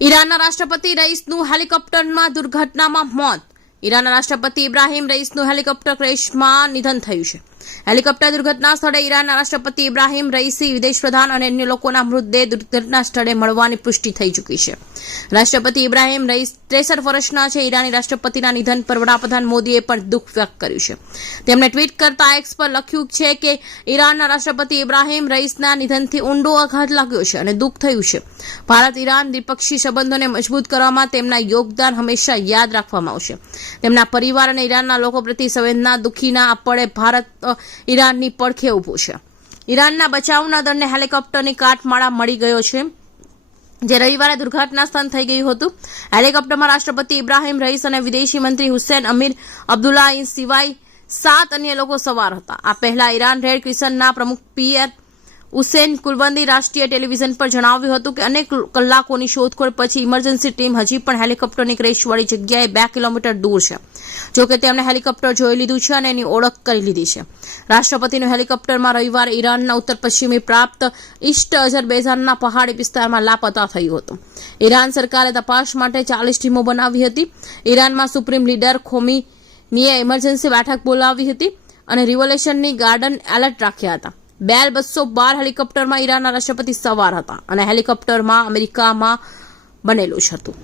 ઈરાનના રાષ્ટ્રપતિ રઈસનું હેલિકોપ્ટરમાં દુર્ઘટનામાં મોત. ઈરાનના રાષ્ટ્રપતિ ઇબ્રાહિમ રઈસનું હેલિકોપ્ટર ક્રેશમાં નિધન થયું છે. હેલિકોપ્ટર દુર્ઘટના સ્થળે ઈરાનના રાષ્ટ્રપતિ ઇબ્રાહિમ રઈસી, વિદેશ પ્રધાન અને અન્ય લોકોના મૃતદેહ દુર્ઘટના સ્થળે મળવાની પુષ્ટિ થઈ ચૂકી છે. રાષ્ટ્રપતિ ઇબ્રાહિમ રઈસ 63 વર્ષના છે. ઈરાની રાષ્ટ્રપતિના નિધન પર વડાપ્રધાન મોદીએ પણ દુઃખ વ્યક્ત કર્યું છે. તેમણે ટ્વીટ કરતા એક્સ પર લખ્યું છે કે ઈરાનના રાષ્ટ્રપતિ ઇબ્રાહિમ રઈસના નિધનથી ઊંડો આઘાત લાગ્યો છે અને દુઃખ થયું છે. ભારત ઈરાન દ્વિપક્ષી સંબંધોને મજબૂત કરવામાં તેમના યોગદાન હંમેશા યાદ રાખવામાં આવશે. તેમના પરિવાર અને ઈરાનના લોકો પ્રતિ સંવેદના દુઃખીના આપડે ભારત ઈરાનની પડખે ઊભું છે. ઈરાનના બચાવના દળને હેલિકોપ્ટરની કાટમાળા મળી ગયો છે, જે રવિવારે દુર્ઘટના સ્થળ થઈ ગયું હતું. હેલિકોપ્ટરમાં રાષ્ટ્રપતિ ઇબ્રાહિમ રઈસ અને વિદેશી મંત્રી હુસેન અમીર અબ્દુલ્લાહિન સિવાય 7 અન્ય લોકો સવાર હતા. આ પહેલા ઈરાન રેડ ક્રિસન્ટના પ્રમુખ પીર હુસેન કુલવંદી રાષ્ટ્રીય ટેલિવિઝન પર જણાવ્યું હતું કે અનેક કલાકોની શોધખોળ પછી ઇમરજન્સી ટીમ હજી પણ હેલિકોપ્ટરની ક્રેશવાળી જગ્યાએ 2 કિલોમીટર દૂર છે. જોકે તેમણે હેલિકોપ્ટર જોઈ લીધું છે અને એની ઓળખ કરી લીધી છે. રાષ્ટ્રપતિનું હેલિકોપ્ટરમાં રવિવારે ઈરાનના ઉત્તર પશ્ચિમી પ્રાંત ઈસ્ટ અઝરબૈજાનના પહાડી વિસ્તારમાં લાપતા થયું હતું. ઈરાન સરકારે તપાસ માટે 40 ટીમો બનાવી હતી. ઈરાનમાં સુપ્રીમ લીડર ખોમીનીએ ઇમરજન્સી બેઠક બોલાવી હતી અને રિવોલ્યુશનની ગાર્ડન એલર્ટ રાખ્યા હતા. બેલ 212 હેલિકોપ્ટરમાં ઈરાનના રાષ્ટ્રપતિ સવાર હતા અને હેલિકોપ્ટરમાં અમેરિકામાં બનેલું જ હતું.